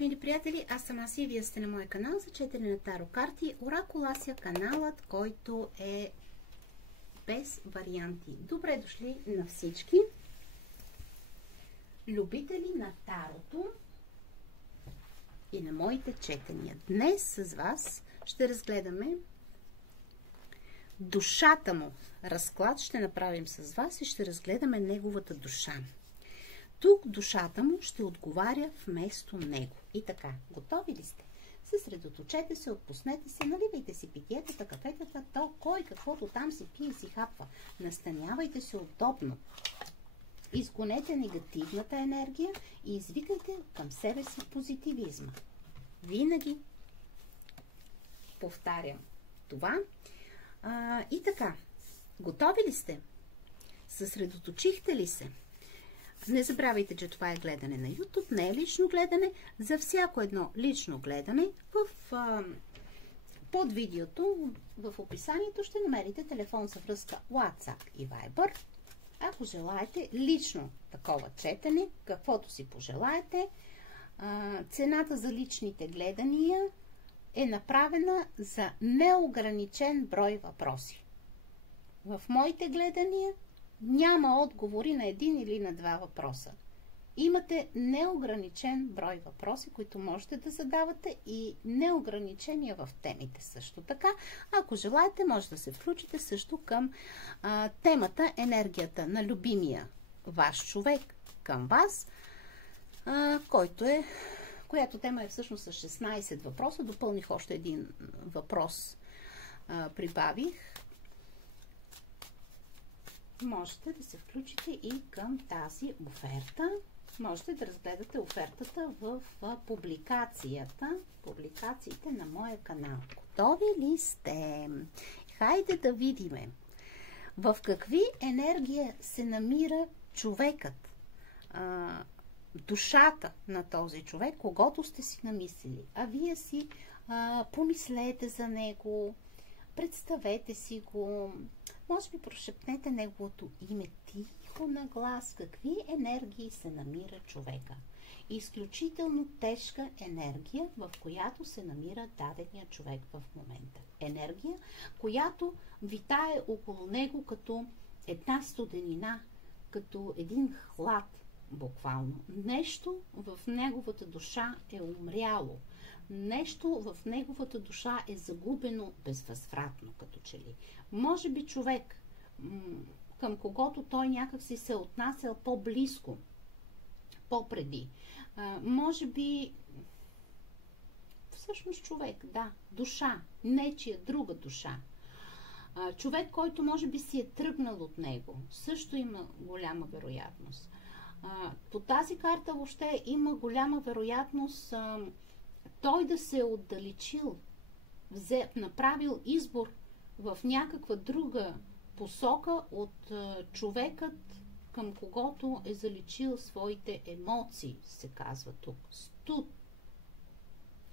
Здравейте, мили приятели! Аз съм Аси и вие сте на моя канал за четене на таро карти. Оракул Ася, каналът, който е без варианти. Добре дошли на всички любители на тарото и на моите четения. Днес с вас ще разгледаме душата му. Разклад ще направим с вас и ще разгледаме неговата душа. Тук душата му ще отговаря вместо него. И така, готови ли сте? Съсредоточете се, отпуснете се, наливайте си питиетата, кафетата, то кой каквото там си пие и си хапва. Настанявайте се удобно. Изгонете негативната енергия и извикайте към себе си позитивизма. Винаги повтарям това. И така, готови ли сте? Съсредоточихте ли се? Не забравяйте, че това е гледане на YouTube, не е лично гледане. За всяко едно лично гледане под видеото, в описанието ще намерите телефон за връзка WhatsApp и Viber. Ако желаете лично такова четене, каквото си пожелаете, цената за личните гледания е направена за неограничен брой въпроси. В моите гледания няма отговори на един или на два въпроса. Имате неограничен брой въпроси, които можете да задавате и неограничения в темите също така. Ако желаете, може да се включите също към темата енергията на любимия ваш човек към вас, която тема е всъщност с 16 въпроса. Допълних още един въпрос, прибавих. Можете да се включите и към тази оферта. Можете да разгледате офертата в публикациите на моя канал. Готови ли сте? Хайде да видиме в какви енергия се намира човекът, душата на този човек, когото сте си намислили. А вие си помислете за него, представете си го, може би прошепнете неговото име тихо на глас, какви енергии се намира човека. Изключително тежка енергия, в която се намира дадения човек в момента. Енергия, която витае около него като една студенина, като един хлад, буквално. Нещо в неговата душа е умряло. Нещо в неговата душа е загубено безвъзвратно, като че ли. Може би човек, към когото той някак си се отнасял по-близко, по-преди. Може би, всъщност човек, да, душа, нечия друга душа. Човек, който може би си е тръгнал от него, също има голяма вероятност. По тази карта въобще има голяма вероятност той да се е отдалечил, направил избор в някаква друга посока от човекът, към когото е заличил своите емоции, се казва тук. Студ,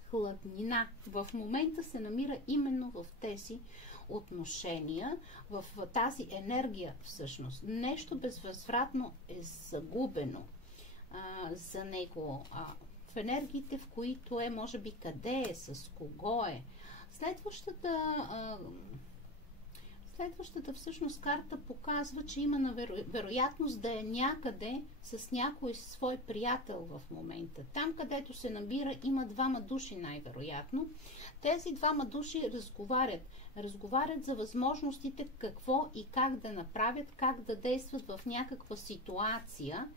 хладнина. В момента се намира именно в тези отношения, в тази енергия всъщност. Нещо безвъзвратно е загубено за него. В енергиите, в които е, може би къде е, с кого е. Следващата всъщност карта показва, че има вероятност да е някъде с някой свой приятел в момента. Там, където се намира, има двама души най-вероятно. Тези двама души разговарят за възможностите какво и как да направят, как да действат в някаква ситуация.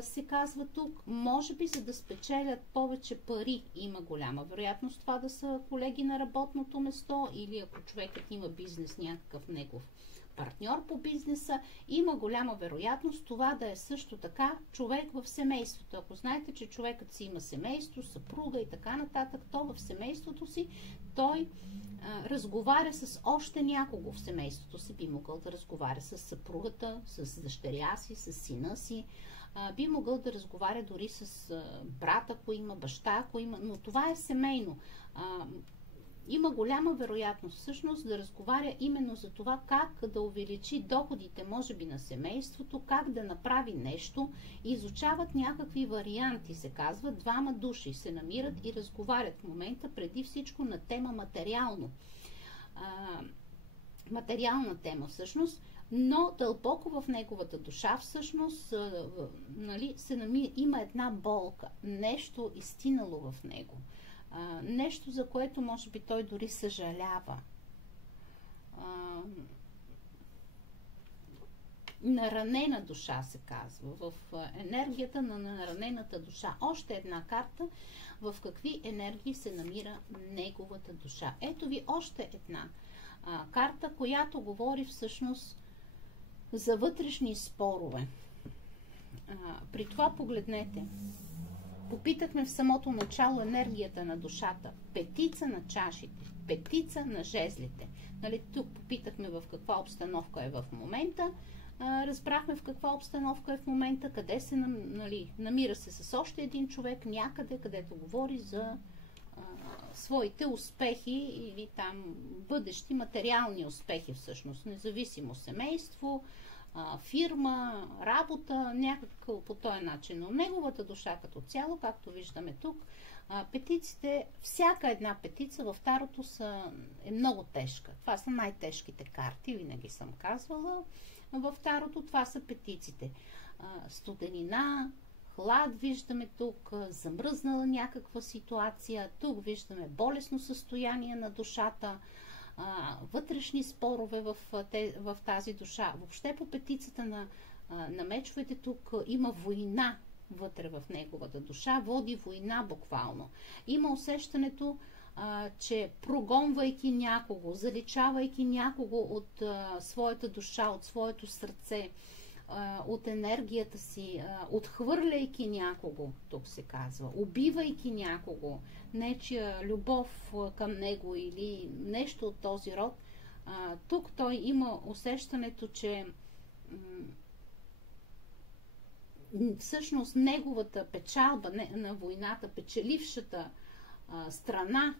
Се казва тук, може би за да спечелят повече пари. Има голяма вероятност това да са колеги на работното место или ако човекът има бизнес, някакъв негов партньор по бизнеса, има голяма вероятност това да е също така човек в семейството. Ако знаете, че човекът си има семейство, съпруга и така нататък, то в семейството си той разговаря с още някого в семейството си. Би могъл да разговаря с съпругата, с дъщеря си, с сина си, би могъл да разговаря дори с брат, ако има, баща, ако има, но това е семейно. има голяма вероятност всъщност да разговаря именно за това как да увеличи доходите, може би на семейството, как да направи нещо. Изучават някакви варианти, се казва, двама души се намират и разговарят в момента преди всичко на тема материално. Материална тема всъщност, но дълбоко в неговата душа всъщност нали, има една болка, нещо изстинало в него. Нещо, за което може би той дори съжалява. Наранена душа се казва. В енергията на наранената душа. Още една карта, в какви енергии се намира неговата душа. Ето ви още една карта, която говори всъщност за вътрешни спорове. При това погледнете. Попитахме в самото начало енергията на душата. Петица на чашите, петица на жезлите. Нали, тук попитахме в каква обстановка е в момента. Разбрахме в каква обстановка е в момента, къде се намира се с още един човек, някъде, където говори за своите успехи или там бъдещи материални успехи всъщност. Независимо семейство, фирма, работа, някакъв по този начин. Но неговата душа като цяло, както виждаме тук, петиците, всяка една петица в тарото е много тежка. Това са най-тежките карти, винаги съм казвала. В тарото това са петиците. Студенина, хлад виждаме тук, замръзнала някаква ситуация, тук виждаме болесно състояние на душата, вътрешни спорове в тази душа. Въобще по петицата на мечовете тук има война вътре в неговата душа, води война буквално. Има усещането, че прогонвайки някого, заличавайки някого от своята душа, от своето сърце, от енергията си, отхвърляйки някого, тук се казва, убивайки някого, нечия любов към него или нещо от този род, тук той има усещането, че всъщност неговата печалба на войната, печелившата страна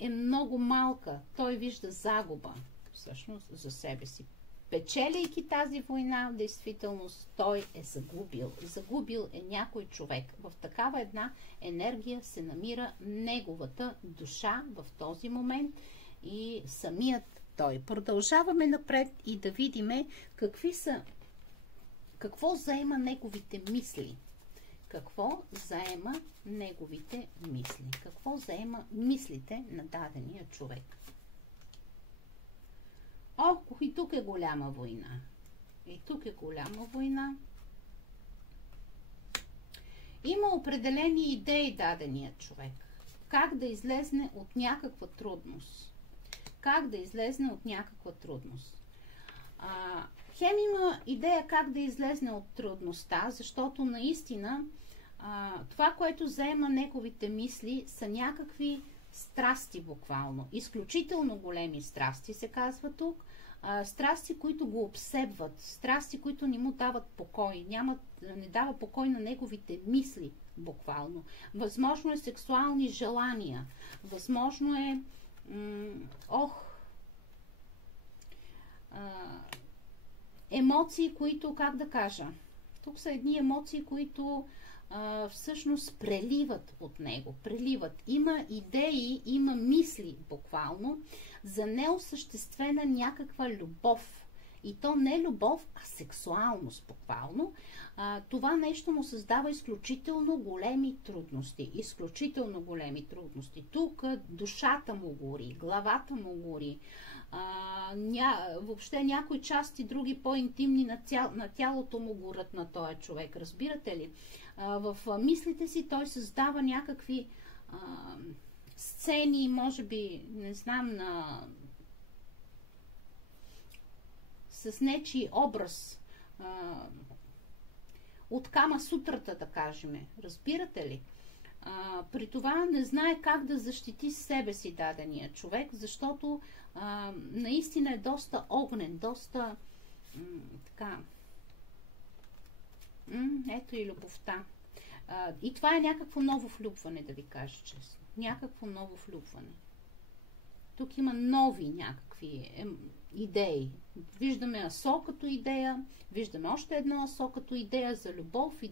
е много малка. Той вижда загуба всъщност за себе си. Печеляйки тази война, в действителност той е загубил. Загубил е някой човек. В такава една енергия се намира неговата душа в този момент и самият той. Продължаваме напред и да видим какво заема неговите мисли. Какво заема неговите мисли? Какво заема мислите на дадения човек? И тук е голяма война. И тук е голяма война. Има определени идеи дадения човек. Как да излезне от някаква трудност. Как да излезне от някаква трудност. Хем има идея как да излезне от трудността, защото наистина това, което заема неговите мисли, са някакви страсти буквално. Изключително големи страсти се казва тук. Страсти, които го обсебват. Страсти, които не му дават покой. Не дава покой на неговите мисли буквално. Възможно е сексуални желания. Възможно е емоции, които, как да кажа, тук са едни емоции, които всъщност преливат от него. Преливат. Има идеи, има мисли буквално за неосъществена някаква любов. И то не любов, а сексуалност буквално. Това нещо му създава изключително големи трудности. Изключително големи трудности. Тук душата му гори, главата му гори. Въобще някои части, други по-интимни на тялото му горят на този човек. Разбирате ли? В мислите си той създава някакви сцени, може би, не знам, с нечий образ, от Кама Сутрата, да кажем. Разбирате ли? При това не знае как да защити себе си дадения човек, защото наистина е доста огнен, доста така. Ето и любовта. И това е някакво ново влюбване, да ви кажа честно. Някакво ново влюбване. Тук има нови някакви идеи. Виждаме асо като идея, виждаме още едно асо като идея за любов,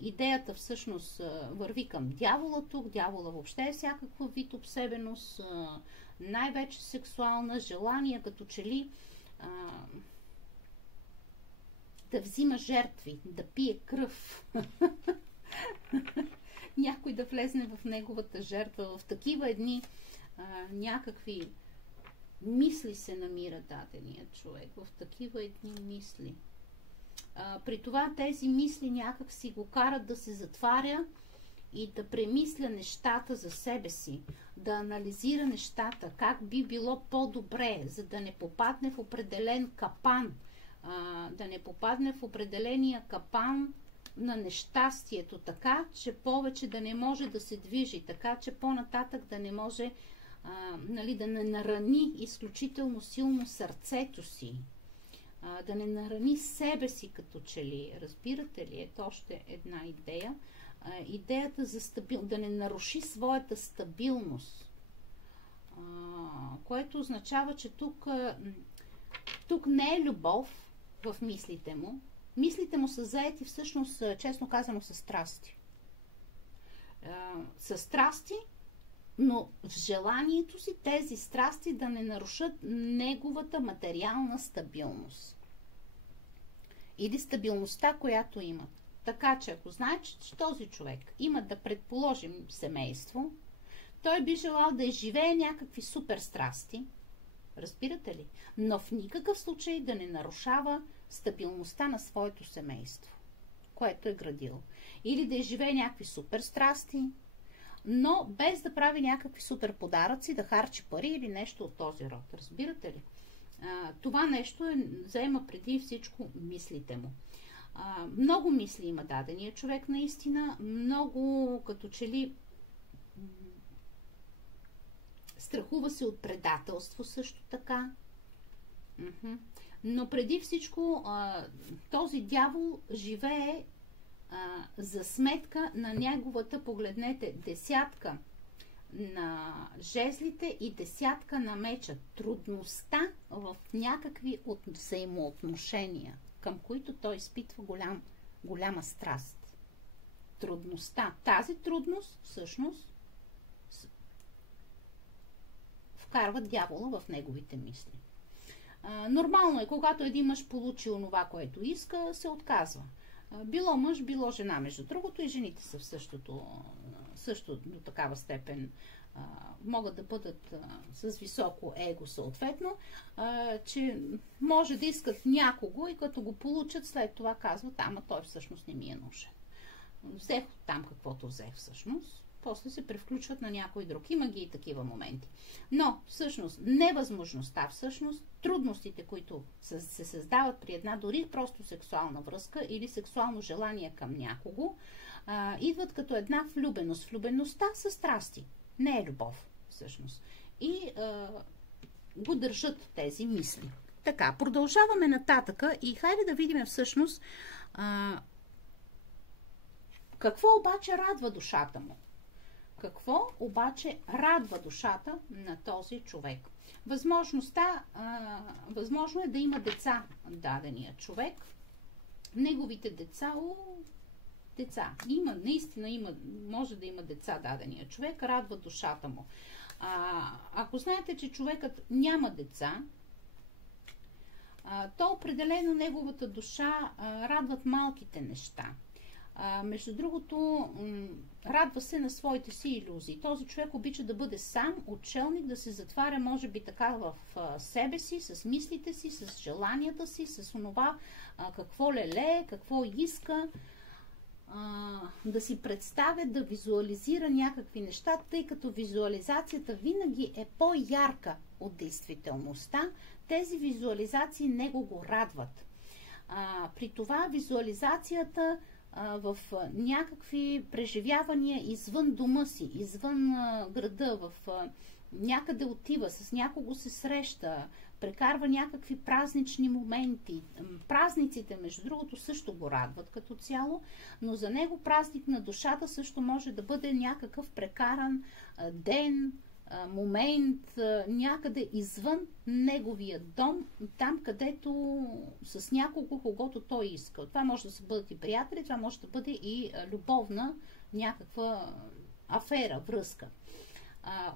идеята всъщност върви към дявола тук. Дявола въобще е всякаква вид обсебеност, най-вече сексуална, желание като че ли да взима жертви, да пие кръв. Някой да влезне в неговата жертва. В такива едни някакви мисли се намира дадения човек. В такива едни мисли. При това тези мисли някак си го карат да се затваря и да премисля нещата за себе си, да анализира нещата, как би било по-добре, за да не попадне в определен капан, да не попадне в определения капан на нещастието, така, че повече да не може да се движи, така, че по-нататък да не може да не нарани изключително силно сърцето си, да не нарани себе си като че ли. Разбирате ли? Ето още една идея. Идеята за да не наруши своята стабилност, което означава, че тук не е любов в мислите му. Мислите му са заети всъщност, честно казано, с страсти. С страсти, но в желанието си тези страсти да не нарушат неговата материална стабилност. Или стабилността, която имат. Така че, ако знае, че този човек има, да предположим, семейство, той би желал да изживее някакви супер страсти, разбирате ли? Но в никакъв случай да не нарушава стабилността на своето семейство, което е градил. Или да изживее някакви супер страсти, но без да прави някакви супер подаръци, да харчи пари или нещо от този род. Разбирате ли? Това нещо заема преди всичко мислите му. Много мисли има дадения човек наистина, много като че ли страхува се от предателство също така. Но преди всичко този дявол живее за сметка на неговата, погледнете, десятка на жезлите и десятка на меча. Трудността в някакви взаимоотношения, към които той изпитва голяма страст. Трудността. Тази трудност всъщност вкарва дявола в неговите мисли. Нормално е, когато един мъж получи онова, което иска, се отказва. Било мъж, било жена, между другото, и жените са в също до такава степен могат да бъдат с високо его съответно, че може да искат някого и като го получат, след това казват, ама той всъщност не ми е нужен. Взех там каквото взех всъщност, после се превключват на някой друг. Има ги и такива моменти. Но всъщност невъзможността, всъщност трудностите, които се създават при една дори просто сексуална връзка или сексуално желание към някого, идват като една влюбеност. Влюбеността са страсти. Не е любов, всъщност. И го държат тези мисли. Така, продължаваме нататъка и хайде да видим всъщност какво обаче радва душата му. Какво обаче радва душата на този човек? Възможно е да има деца дадения човек. Неговите деца, наистина може да има деца дадения човек, радва душата му. Ако знаете, че човекът няма деца, то определено неговата душа радват малките неща. Между другото, радва се на своите си илюзии. Този човек обича да бъде сам, отшелник, да се затваря, може би така в себе си, с мислите си, с желанията си, с онова какво лелее, какво иска, да си представя, да визуализира някакви неща, тъй като визуализацията винаги е по-ярка от действителността. Тези визуализации него го радват. При това визуализацията в някакви преживявания извън дома си, извън града, някъде отива, с някого се среща, прекарва някакви празнични моменти. Празниците, между другото, също го радват като цяло, но за него празник на душата също може да бъде някакъв прекаран ден, момент, някъде извън неговия дом, там където с някого, когото той иска. Това може да се бъдат и приятели, това може да бъде и любовна някаква афера, връзка.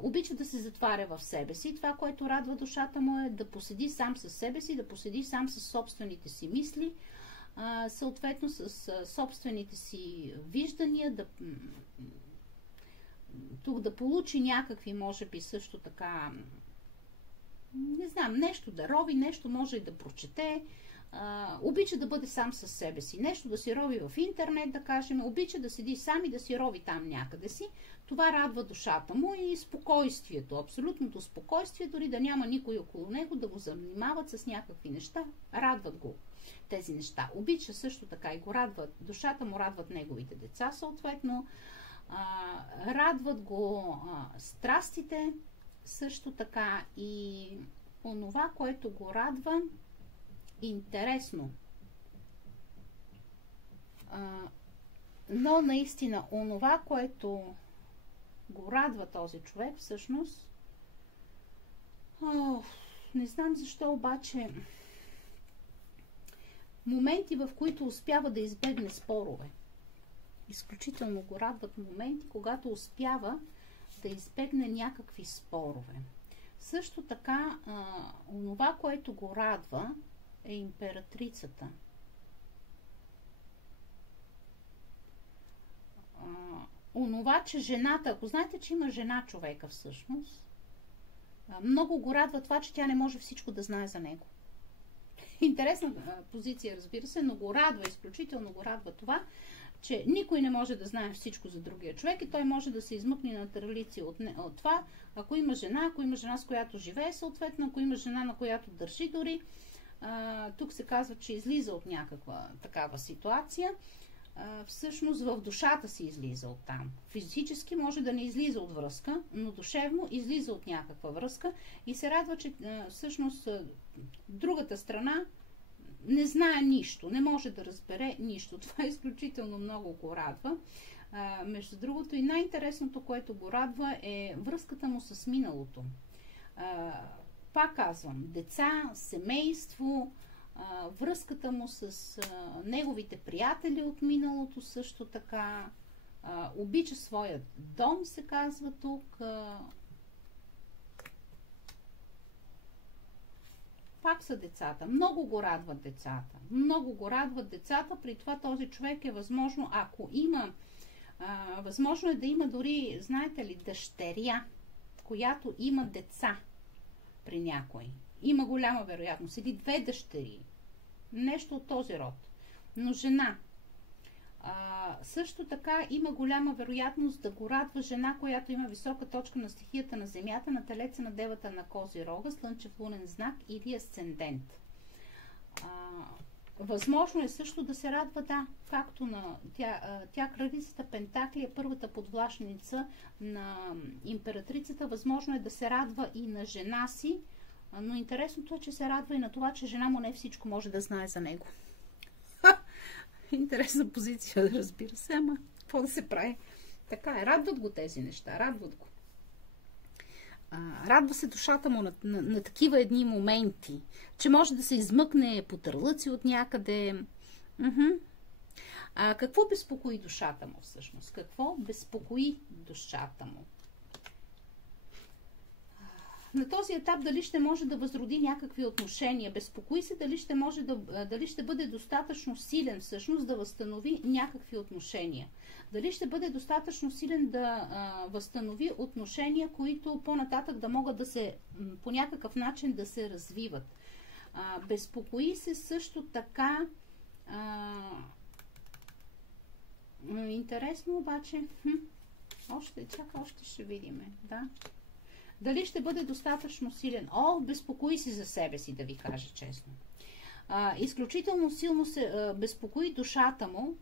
Обича да се затваря в себе си. Това, което радва душата му, е да поседи сам със себе си, да поседи сам с собствените си мисли, съответно с собствените си виждания, тук да получи някакви, може би също така, не знам, нещо да рови, нещо може и да прочете. Обича да бъде сам със себе си. Нещо да си рови в интернет, да кажем. Обича да седи сам и да си рови там някъде си. Това радва душата му и спокойствието. Абсолютното спокойствие, дори да няма никой около него, да го занимават с някакви неща. Радват го тези неща. Обича също така и го радват. Душата му радват неговите деца, съответно. Радват го страстите, също така и онова, което го радва, интересно. Но наистина, онова, което го радва този човек, всъщност, не знам защо, обаче, моменти, в които успява да избегне спорове. Изключително го радват моменти, когато успява да избегне някакви спорове. Също така, онова, което го радва, е императрицата. Онова, че жената, ако знаете, че има жена човека всъщност, много го радва това, че тя не може всичко да знае за него. Интересна позиция, разбира се, но го радва, изключително го радва това, че никой не може да знае всичко за другия човек и той може да се измъкне на търлици от това, ако има жена, с която живее, съответно, ако има жена, на която държи дори. Тук се казва, че излиза от някаква такава ситуация. Всъщност в душата си излиза от там. Физически може да не излиза от връзка, но душевно излиза от някаква връзка и се радва, че всъщност другата страна не знае нищо, не може да разбере нищо. Това изключително много го радва. Между другото и най-интересното, което го радва, е връзката му с миналото. Пак казвам, деца, семейство, връзката му с неговите приятели от миналото също така. Обича своят дом, се казва тук. Пак са децата. Много го радват децата. Много го радват децата. При това този човек е възможно, ако има, възможно е да има дори, знаете ли, дъщеря, която има деца при някой. Има голяма вероятност. Или две дъщери. Нещо от този род. Но жена. Също така има голяма вероятност да го радва жена, която има висока точка на стихията на Земята, на Телеца, на Девата, на Козирога, Слънчев лунен знак или асцендент. Възможно е също да се радва, да, както на тя кралицата Пентакли е първата подвластница на императрицата. Възможно е да се радва и на жена си, но интересното е, че се радва и на това, че жена му не всичко може да знае за него. Интересна позиция, разбира се, ама какво да се прави? Така е, радват го тези неща, радват го. Радва се душата му на такива едни моменти, че може да се измъкне по търлъци от някъде. Какво безпокои душата му всъщност? Какво безпокои душата му? На този етап дали ще може да възроди някакви отношения, безпокои се дали ще бъде достатъчно силен всъщност да възстанови някакви отношения. Дали ще бъде достатъчно силен да възстанови отношения, които по-нататък да могат да се, по някакъв начин да се развиват. Безпокои се също така. Интересно обаче. Още ще видим. Да. Дали ще бъде достатъчно силен? Безпокои се за себе си, да ви кажа честно. Изключително силно се безпокои душата му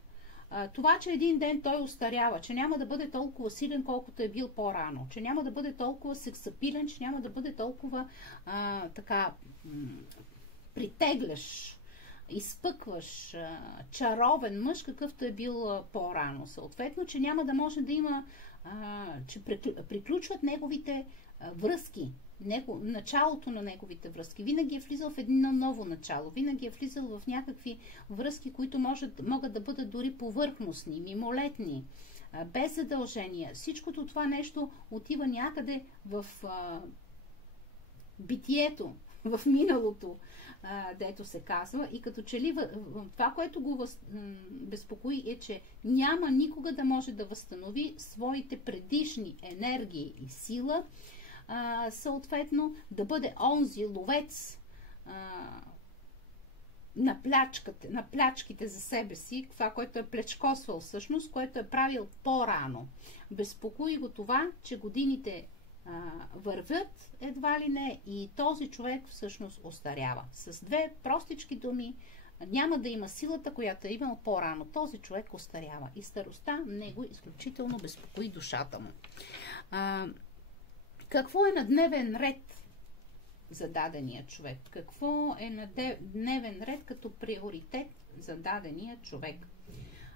Това, че един ден той устарява, че няма да бъде толкова силен, колкото е бил по-рано, че няма да бъде толкова сексапилен, че няма да бъде толкова притегляш, изпъкваш, чаровен мъж, какъвто е бил по-рано. Съответно, че няма да може да има, че приключват неговите връзки, началото на неговите връзки. Винаги е влизал в едно ново начало, винаги е влизал в някакви връзки, които могат да бъдат дори повърхностни, мимолетни, без задължения. Всичкото това нещо отива някъде в битието, в миналото, дето се казва, и като че ли това, което го безпокои, е, че няма никога да може да възстанови своите предишни енергии и сила, съответно да бъде онзи ловец на плячките за себе си, това, което е плечкосвал всъщност, което е правил по-рано. Безпокои го това, че годините вървят едва ли не и този човек всъщност остарява. С две простички думи, няма да има силата, която е имал по-рано. Този човек остарява и старостта него изключително безпокои душата му. Какво е на дневен ред за дадения човек? Какво е на дневен ред като приоритет за дадения човек?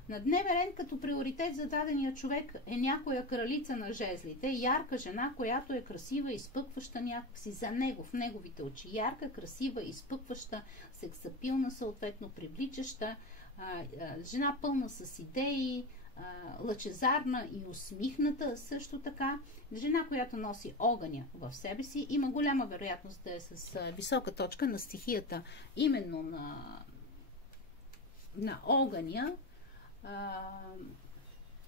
На дневен ред като приоритет за дадения човек е някоя кралица на жезлите, ярка жена, която е красива, изпъкваща някакси за него, в неговите очи. Ярка, красива, изпъкваща, сексапилна, съответно привличаща, жена пълна с идеи, лъчезарна и усмихната също така. Жена, която носи огъня в себе си, има голяма вероятност да е с висока точка на стихията, именно на огъня,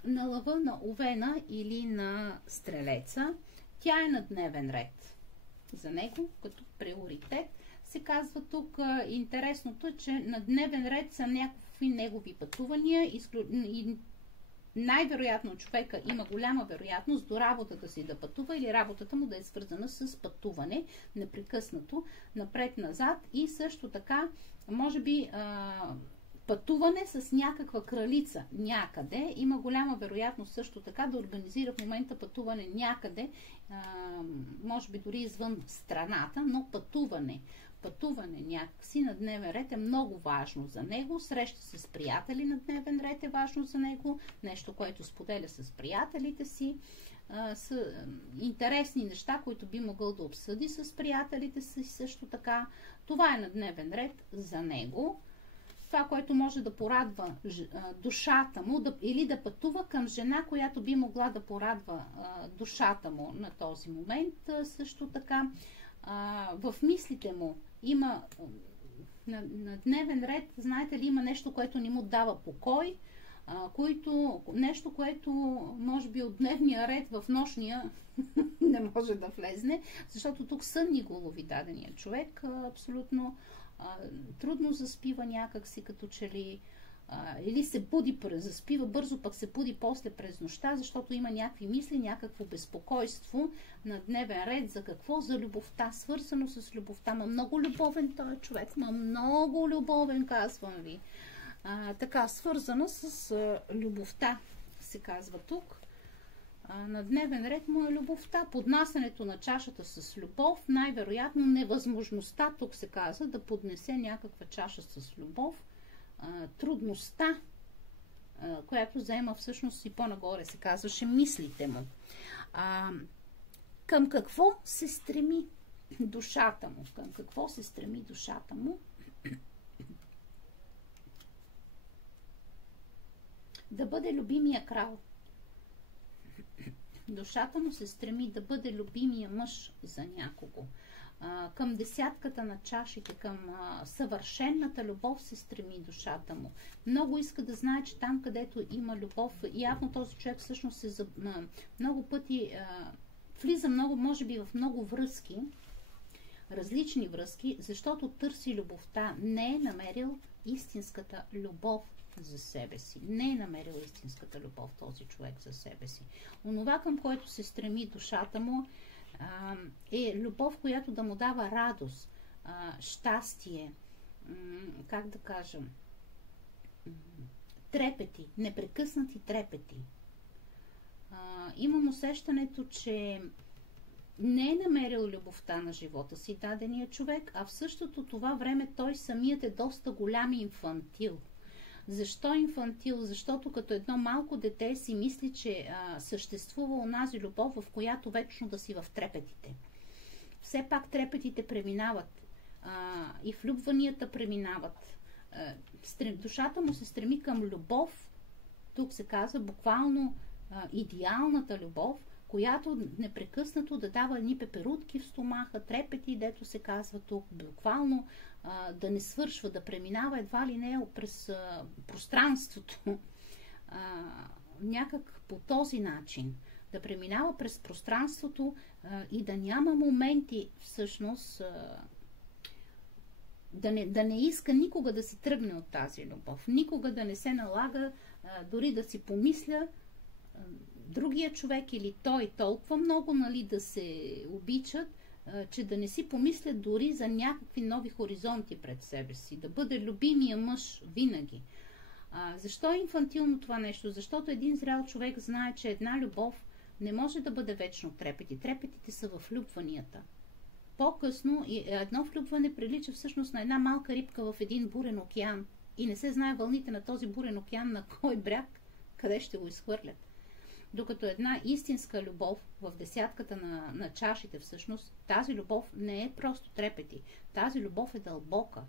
на лъва, на овена или на стрелеца. Тя е на дневен ред. За него като приоритет се казва тук, интересното е, че на дневен ред са някакви негови пътувания и най-вероятно човека има голяма вероятност до работата си да пътува или работата му да е свързана с пътуване непрекъснато напред-назад и също така може би пътуване с някаква кралица някъде. Има голяма вероятност също така да организира в момента пътуване някъде, може би дори извън страната, но пътуване някакси на дневен ред е много важно за него. Среща се с приятели на дневен ред е важно за него. Нещо, което споделя с приятелите си. С интересни неща, които би могъл да обсъди с приятелите си също така. Това е на дневен ред за него. Това, което може да порадва душата му, или да пътува към жена, която би могла да порадва душата му на този момент. Също така в мислите му има на дневен ред, знаете ли, има нещо, което не му дава покой, нещо, което може би от дневния ред в нощния не може да влезне, защото тук сън ни го лови дадения човек, абсолютно трудно заспива някакси, като че ли или се буди, заспива бързо, пък се буди после през нощта, защото има някакви мисли, някакво безпокойство на дневен ред. За какво? За любовта, свързано с любовта. Много любовен този човек, много любовен, казвам ви. Така, свързано с любовта, се казва тук. На дневен ред му е любовта, поднасянето на чашата с любов, най-вероятно невъзможността, тук се казва, да поднесе някаква чаша с любов, трудността, която заема всъщност и по-нагоре се казваше мислите му. Към какво се стреми душата му? Към какво се стреми душата му? Да бъде любимия крал. Душата му се стреми да бъде любимия мъж за някого. Към десятката на чашите, към съвършенната любов се стреми душата му. Много иска да знае, че там, където има любов, явно този човек всъщност много пъти влиза много, може би в много връзки, различни връзки, защото търси любовта. Не е намерил истинската любов за себе си. Не е намерил истинската любов този човек за себе си. Онова, към което се стреми душата му, е любов, която да му дава радост, щастие, как да кажем, трепети, непрекъснати трепети. Имам усещането, че не е намерил любовта на живота си дадения човек, а в същото това време той самият е доста голям инфантил. Защо инфантил? Защото като едно малко дете си мисли, че съществува онази любов, в която вечно да си в трепетите. Все пак трепетите преминават и влюбванията преминават. Душата му се стреми към любов, тук се казва буквално идеалната любов, която непрекъснато да дава едни пеперутки в стомаха, трепети, дето се казва тук, буквално да не свършва, да преминава едва ли не през пространството. Някак по този начин. Да преминава през пространството и да няма моменти, всъщност, да не иска никога да си тръгне от тази любов. Никога да не се налага, дори да си помисля, другия човек или той толкова много, нали, да се обичат, че да не си помислят дори за някакви нови хоризонти пред себе си. Да бъде любимия мъж винаги. Защо е инфантилно това нещо? Защото един зрял човек знае, че една любов не може да бъде вечно трепети. Трепетите са в влюбванията. По-късно едно влюбване прилича всъщност на една малка рибка в един бурен океан и не се знае вълните на този бурен океан на кой бряг, къде ще го изхвърлят. Докато една истинска любов в десятката на чашите всъщност, тази любов не е просто трепети. Тази любов е дълбока.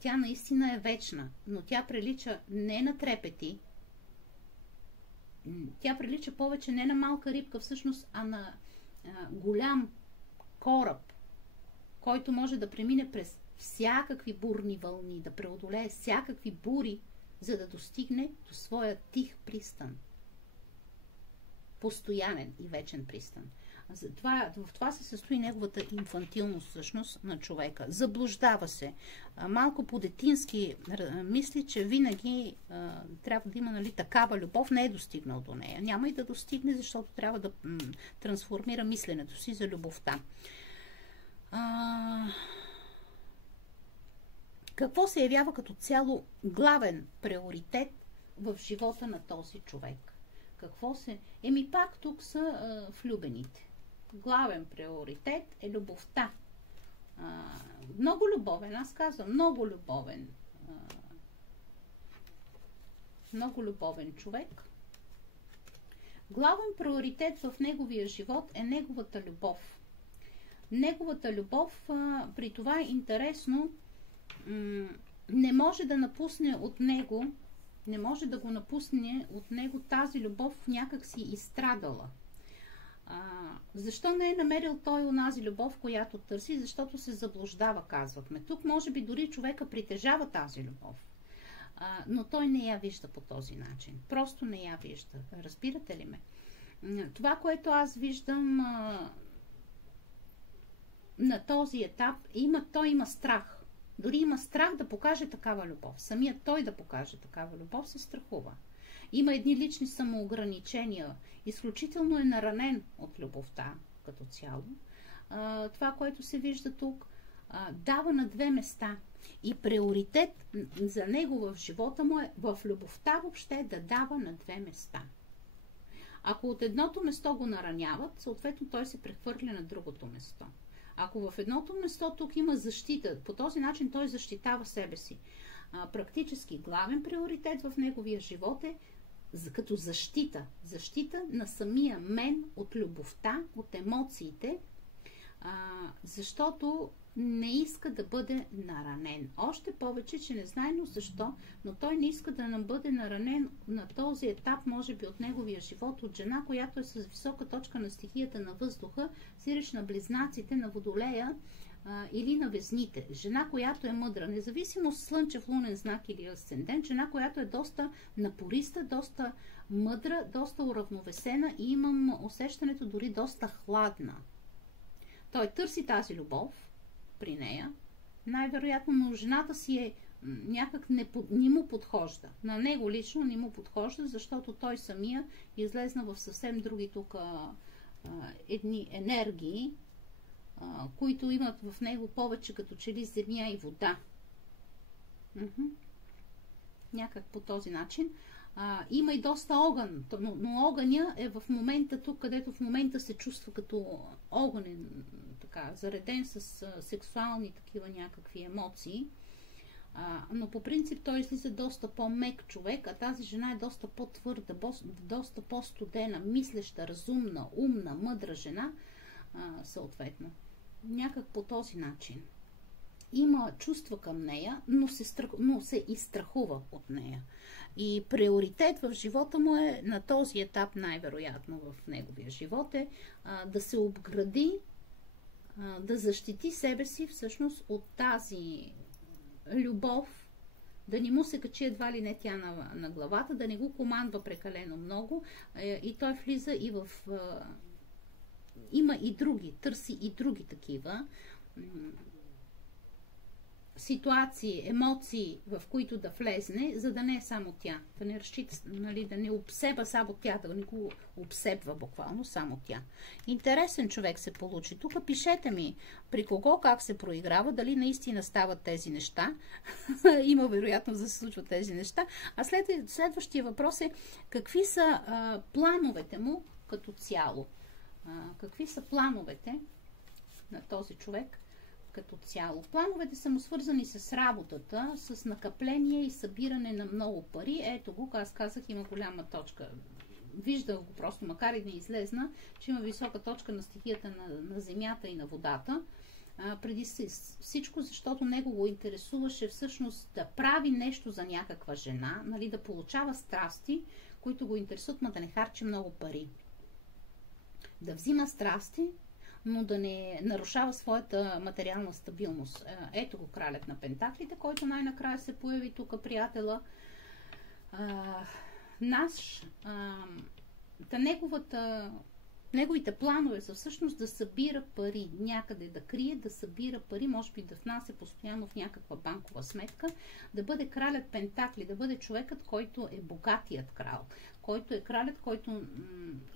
Тя наистина е вечна, но тя прилича не на трепети. Тя прилича повече не на малка рибка всъщност, а на голям кораб, който може да премине през всякакви бурни вълни, да преодолее всякакви бури, за да достигне до своя тих пристан. Постоянен и вечен пристан. В това се състои неговата инфантилност всъщност на човека. Заблуждава се. Малко по-детински мисли, че винаги трябва да има, нали, такава любов. Не е достигнал до нея. Няма и да достигне, защото трябва да трансформира мисленето си за любовта. Какво се явява като цяло главен приоритет в живота на този човек? Какво се... пак тук са влюбените. Главен приоритет е любовта. Много любовен, аз казвам, много любовен. Много любовен човек. Главен приоритет в неговия живот е неговата любов. Неговата любов, при това е интересно, не може да напусне от него, не може да го напусне от него тази любов някак си изстрадала. Защо не е намерил той онази любов, която търси? Защото се заблуждава, казвахме. Тук може би дори човека притежава тази любов, но той не я вижда по този начин. Просто не я вижда. Разбирате ли ме? Това, което аз виждам на този етап, той има страх. Дори има страх да покаже такава любов. Самият той да покаже такава любов се страхува. Има едни лични самоограничения. Изключително е наранен от любовта като цяло. Това, което се вижда тук, дава на две места. И приоритет за него в живота му е в любовта въобще да дава на две места. Ако от едното место го нараняват, съответно той се прехвърля на другото место. Ако в едното место тук има защита, по този начин той защитава себе си. Практически главен приоритет в неговия живот е като защита. Защита на самия мен от любовта, от емоциите, защото не иска да бъде наранен. Още повече, че не знайно защо, но той не иска да бъде наранен на този етап, може би от неговия живот, от жена, която е с висока точка на стихията на въздуха, сиреч на близнаците, на водолея или на везните. Жена, която е мъдра, независимо слънчев, лунен знак или асцендент, жена, която е доста напориста, доста мъдра, доста уравновесена и имам усещането дори доста хладна. Той търси тази любов при нея, най-вероятно, но жената си е някак не му подхожда. На него лично не му подхожда, защото той самия излезна в съвсем други тук едни енергии, които имат в него повече като че ли земя и вода. някак по този начин. Има и доста огън, но огъня е в момента тук, където в момента се чувства като огънен, така, зареден с сексуални такива някакви емоции. Но по принцип той излиза доста по-мек човек, а тази жена е доста по-твърда, доста по-студена, мислеща, разумна, умна, мъдра жена, съответно. Някак по този начин. Има чувства към нея, но се изстрахува от нея. И приоритет в живота му е на този етап, най-вероятно в неговия живот е да се обгради, да защити себе си всъщност от тази любов, да не му се качи едва ли не тя на главата, да не го командва прекалено много и той влиза и в... Има и други, търси и други такива ситуации, емоции, в които да влезне, за да не е само тя. Да не разчита, нали, да не обсеба само тя, да не го обсебва буквално само тя. Интересен човек се получи. Тук пишете ми при кого как се проиграва, дали наистина стават тези неща. Има вероятност да се случват тези неща. А следващия въпрос е какви са плановете му като цяло. Какви са плановете на този човек като цяло. Плановете са му свързани с работата, с накъпление и събиране на много пари. Ето го, аз казах, има голяма точка. Виждах го просто, макар и да не излезна, че има висока точка на стихията на земята и на водата. Преди всичко, защото него го интересуваше всъщност да прави нещо за някаква жена, нали, да получава страсти, които го интересуват, но да не харчи много пари. Да взима страсти, но да не нарушава своята материална стабилност. Ето го кралят на пентаклите, който най-накрая се появи тук, приятела. Неговите планове са всъщност да събира пари, някъде да крие, да събира пари, може би да внася постоянно в някаква банкова сметка, да бъде кралят пентакли, да бъде човекът, който е богатият крал, който е кралят, който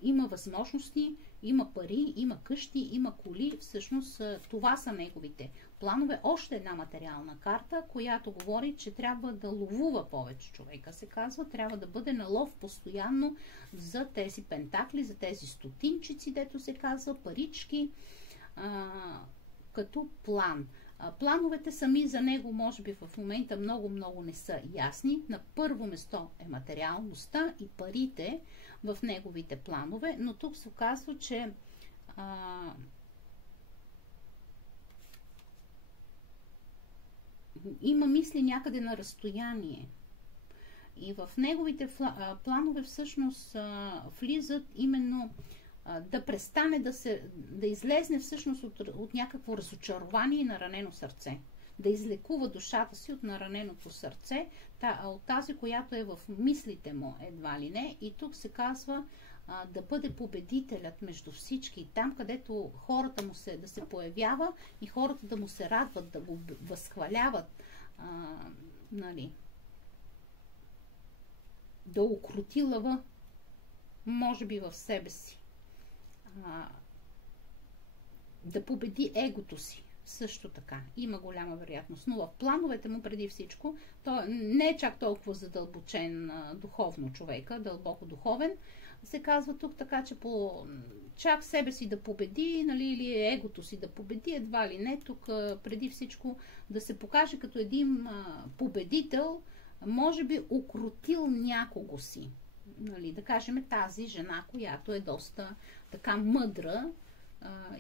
има възможности, има пари, има къщи, има коли. Всъщност това са неговите планове. Още една материална карта, която говори, че трябва да ловува повече човека, се казва. Трябва да бъде на лов постоянно за тези пентакли, за тези стотинчици, дето се казва, парички, като план. Плановете сами за него, може би в момента много не са ясни. На първо место е материалността и парите в неговите планове, но тук се казва, че има мисли някъде на разстояние. И в неговите планове всъщност влизат именно да престане да излезне всъщност от някакво разочарование и наранено сърце. Да излекува душата си от нараненото сърце, от тази, която е в мислите му едва ли не. И тук се казва да бъде победителят между всички. Там, където хората му да се появява и хората да му се радват, да го възхваляват, нали, да укрути лъва, може би в себе си. Да победи егото си. Също така. Има голяма вероятност. Но в плановете му преди всичко, той не е чак толкова задълбочен духовно човека, дълбоко духовен. Се казва тук така, че чак себе си да победи, нали, или егото си да победи, едва ли не. Тук преди всичко да се покаже като един победител, може би укротил някого си. Нали, да кажем тази жена, която е доста така мъдра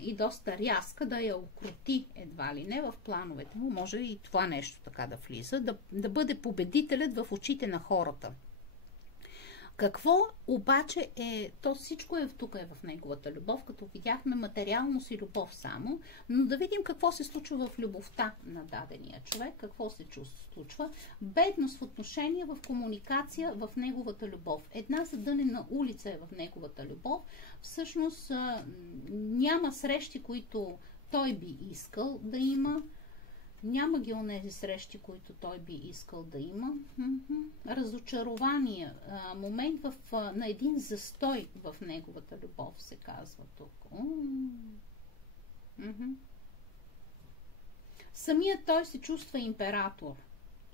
и доста рязка, да я укроти едва ли не в плановете му. Може и това нещо така да влиза, да бъде победителят в очите на хората. Какво обаче е, то всичко е тук е в неговата любов, като видяхме материалност и любов само, но да видим какво се случва в любовта на дадения човек, какво се случва. Бедност в отношение, в комуникация в неговата любов. Една задънена улица е в неговата любов. Всъщност няма срещи, които той би искал да има. Няма ги онези срещи, които той би искал да има. Разочарование. Момент на един застой в неговата любов, се казва тук. Самият той се чувства император.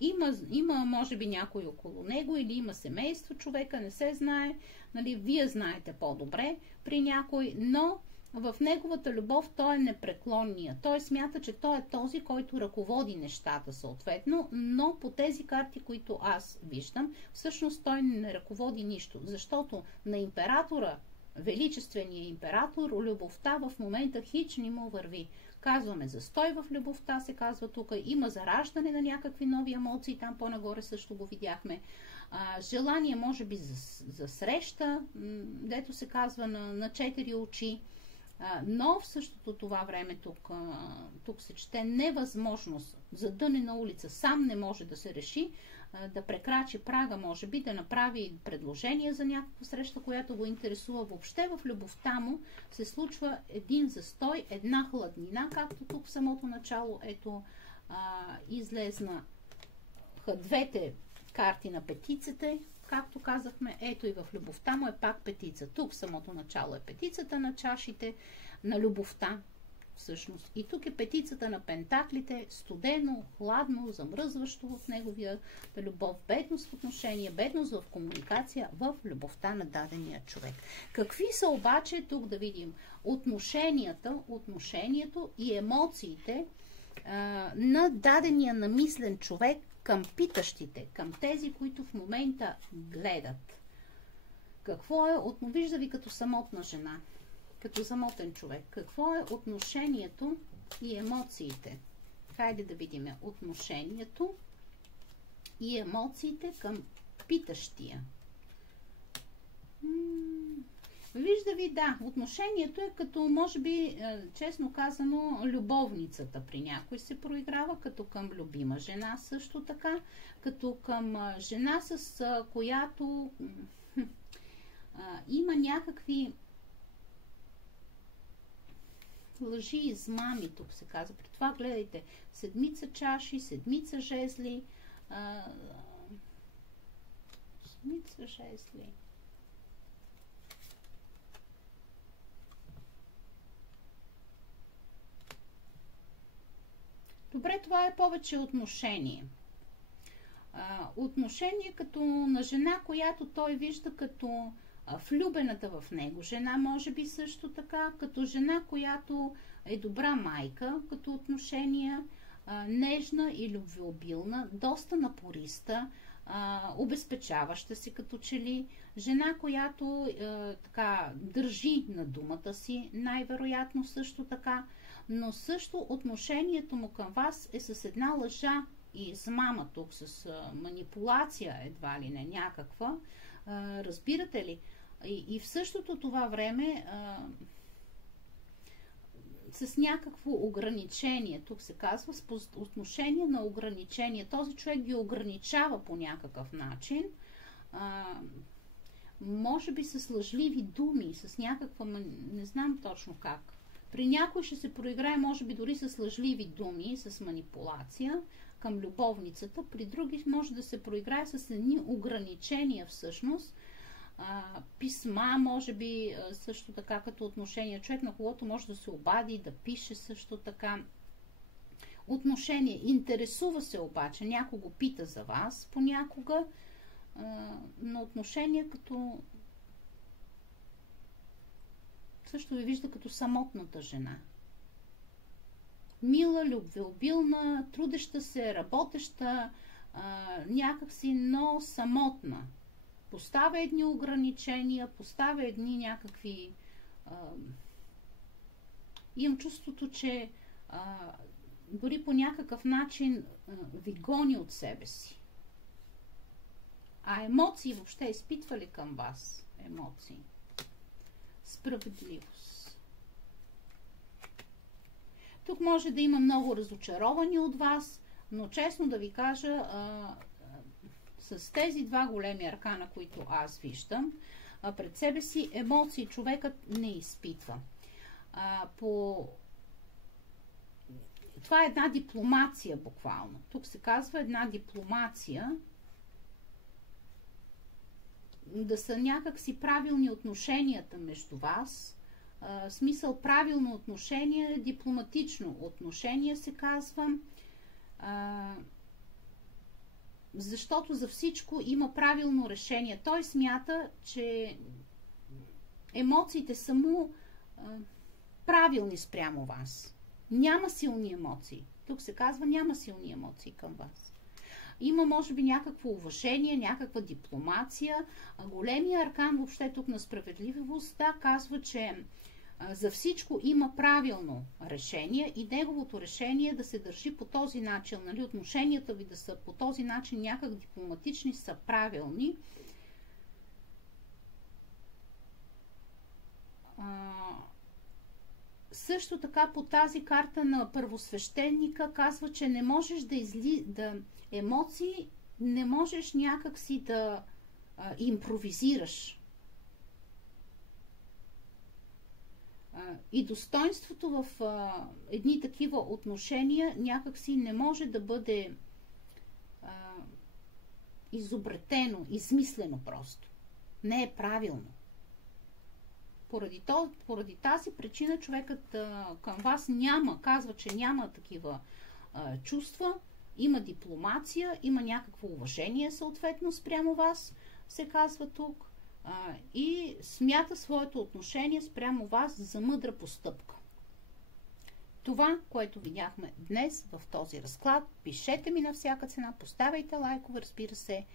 Има, може би, някой около него или има семейство, човека не се знае, нали, вие знаете по-добре при някой, но в неговата любов той е непреклонния. Той смята, че той е този, който ръководи нещата съответно, но по тези карти, които аз виждам, всъщност той не ръководи нищо, защото на императора, величествения император, любовта в момента хич не му върви. Казваме застой в любовта, се казва тук, има зараждане на някакви нови емоции, там по-нагоре също го видяхме. Желание може би за среща, дето се казва на четири очи, но в същото това време тук се чете невъзможност за дънена улица, сам не може да се реши, да прекрачи прага, може би, да направи предложение за някаква среща, която го интересува. Въобще в любовта му се случва един застой, една хладнина, както тук в самото начало, ето, излезна двете карти на петиците, както казахме, ето и в любовта му е пак петица. Тук в самото начало е петицата на чашите, на любовта, всъщност. И тук е петицата на пентаклите, студено, хладно, замръзващо в неговия любов, бедност в отношение, бедност в комуникация, в любовта на дадения човек. Какви са обаче, тук да видим, отношението и емоциите на дадения намислен човек към питащите, към тези, които в момента гледат. Какво е, вижда ви като самотна жена, като самотен човек, какво е отношението и емоциите? Хайде да видим отношението и емоциите към питащия. Вижда ви, да, отношението е като, може би, честно казано, любовницата при някой се проиграва, като към любима жена също така, като към жена, с която има някакви лъжи и измами, тук се казва. При това гледайте, седмица чаши, седмица жезли, седмица жезли. Добре, това е повече отношение. Отношение като на жена, която той вижда като влюбената в него. Жена може би също така, като жена, която е добра майка, като отношение, нежна и любвеобилна, доста напориста, обезпечаваща се като че ли. Жена, която така държи на думата си, най-вероятно също така, но също отношението му към вас е с една лъжа и измама тук, с манипулация едва ли не някаква. Разбирате ли? И в същото това време с някакво ограничение, тук се казва, с отношение на ограничение. Този човек ги ограничава по някакъв начин, може би с лъжливи думи, с някаква, не знам точно как. При някой ще се проиграе, може би дори с лъжливи думи, с манипулация към любовницата, при други може да се проиграе с едни ограничения всъщност, писма, може би също така като отношение. Човек, на когото може да се обади, да пише също така. Отношение. Интересува се обаче, някой го пита за вас понякога, на отношение като също ви вижда като самотната жена. Мила, любвеобилна, трудеща се, работеща, някакси, но самотна. Поставя едни ограничения, поставя едни някакви... имам чувството, че дори по някакъв начин ви гони от себе си. А емоции въобще изпитва ли към вас? Емоции. Справедливост. Тук може да има много разочаровани от вас, но честно да ви кажа, с тези два големи аркана, които аз виждам, пред себе си емоции човекът не изпитва. Това е една дипломация буквално. Тук се казва една дипломация, да са някакси правилни отношенията между вас. Смисъл правилно отношение, дипломатично отношение се казва. защото за всичко има правилно решение. Той смята, че емоциите са му правилни спрямо вас. Няма силни емоции. Тук се казва, няма силни емоции към вас. Има, може би, някакво уважение, някаква дипломация. Големия аркан въобще тук на справедливостта казва, че за всичко има правилно решение и неговото решение е да се държи по този начин. Нали? Отношенията ви да са по този начин някак дипломатични, са правилни. Също така по тази карта на първосвещеника казва, че не можеш емоции не можеш някакси да импровизираш. И достоинството в едни такива отношения някакси не може да бъде изобретено, измислено просто. Не е правилно. Поради тази причина човекът към вас казва, че няма такива чувства, има дипломация, има някакво уважение съответно спрямо вас, се казва тук, и смята своето отношение спрямо вас за мъдра постъпка. Това, което видяхме днес в този разклад, пишете ми на всяка цена, поставяйте лайкове, разбира се,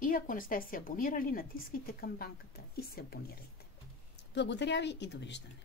и ако не сте се абонирали, натискайте камбанката и се абонирайте. Благодаря ви и довиждане!